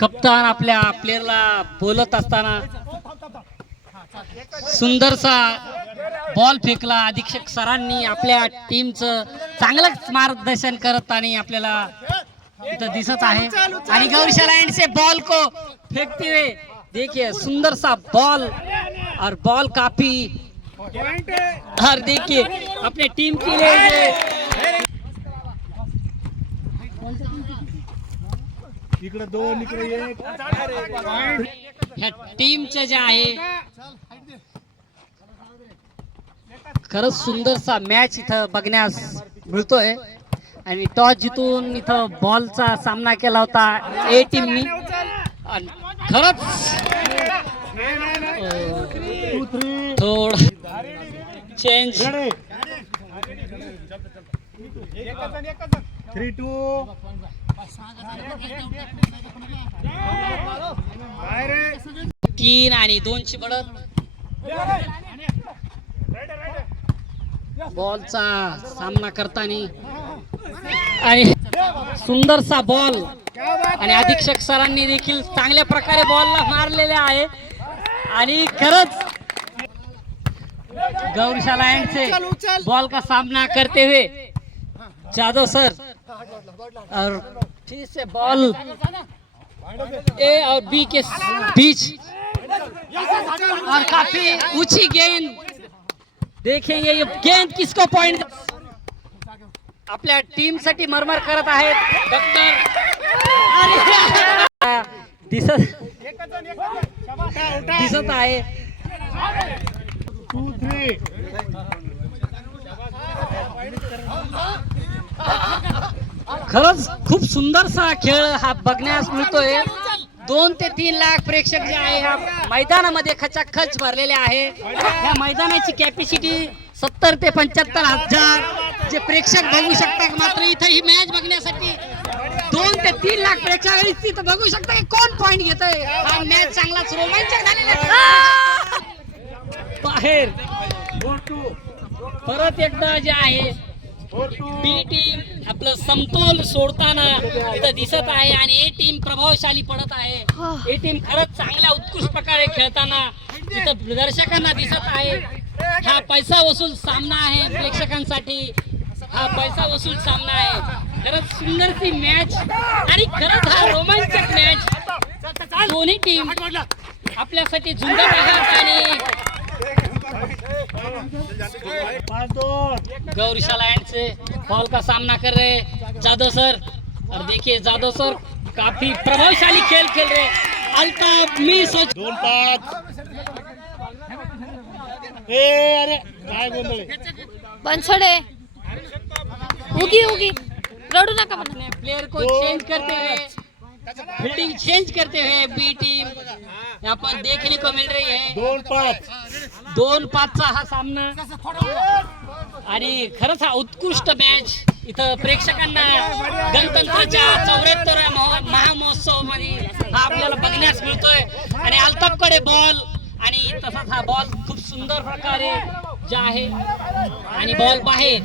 कप्तान आपल्या प्लेयरला बोलत असताना सुंदरसा बॉल फेकला. अधीक्षक सरांनी आपल्या टीमचं चांगलंच मार्गदर्शन करत आणि आपल्याला इथं दिसत आहे. आणि गौरीशाला एंड से बॉल को फेकते हुए देखिए सुंदर सा बॉल और बॉल काफी और देखिए अपने टीम के लिए इकडे दोन इकडे एक ह्या टीमचं जे आहे खरंच सुंदरसा मॅच इथं बघण्यास मिळतोय. आणि टॉस जितून इथं बॉलचा सामना केला होता ए टीमनी. खरंच थोडं चेंज 3-2 3 आणि 2 ची बढत. बॉलचा सामना करताना आणि सुंदरसा बॉल आणि अधीक्षक सरांनी देखील चांगल्या प्रकारे बॉलला मारलेले आहे. आणि खरंच गौरीशाला एंड से बॉल का सामना करते हुए जादव सर और फिर से बॉल ए और बी के बीच और काफी ऊंची गेंद. देखेंगे ये गेंद किसको पॉइंट. आपल्या टीम साठी मरमर करत आहेत डॉक्टर. दिसत आहे 2-3 खरंच खूप सुंदरसा खेळ हा बघण्यास मिळतोय. 2 ते 3 लाख प्रेक्षक जे आहे ह्या मैदानामध्ये खचाखच भरलेले आहे. या मैदानाची कॅपॅसिटी 70 ते 75 हजार जे प्रेक्षक बघू शकतात. मात्र इथं ही मॅच बघण्यासाठी 2 ते 3 लाख प्रेक्षक इथं बघू शकता की कोण पॉइंट घेतोय. हा मॅच चांगलाच रोमांचक झालेला आहे. बाहेर परत एकदा जे आहे बी टीम आपलं समतोल सोडताना इथं दिसत आहे आणि ए टीम प्रभावशाली पडत आहे. ए टीम खरंच चांगल्या उत्कृष्ट प्रकारे खेळताना इथं दर्शकांना दिसत आहे. हा पैसा वसूल सामना आहे प्रेक्षकांसाठी. हा पैसा वसूल सामना आहे. खरंच सुंदरशी मॅच आणि खरंच हा रोमांचक मॅच. दोन्ही टीम आपल्यासाठी झुंजत आहेत आणि गौरीशाला एंड से बॉल का सामना कर रहे जादव सर. और देखिए जादव सर काफी प्रभावशाली खेल खेल रहे. अल्ताफ मी सोच 2-5 अरे काय गोंधळ बनसोडे उगी उगी रडू नका म्हणा. प्लेयर को चेंज करते हुए फील्डिंग चेंज करते हुए बी टीम यहाँ पर देखने को मिल रही है. 2-5 चा हा सामना आणि खरंच हा उत्कृष्ट मॅच इथं प्रेक्षकांना गणतंत्राच्या 74व्या महामहोत्सव मध्ये हा आपल्याला बघण्यास मिळतोय. आणि अल्ताफकडे बॉल आणि तसाच हा बॉल खूप सुंदर प्रकारे जे आहे आणि बॉल बाहेर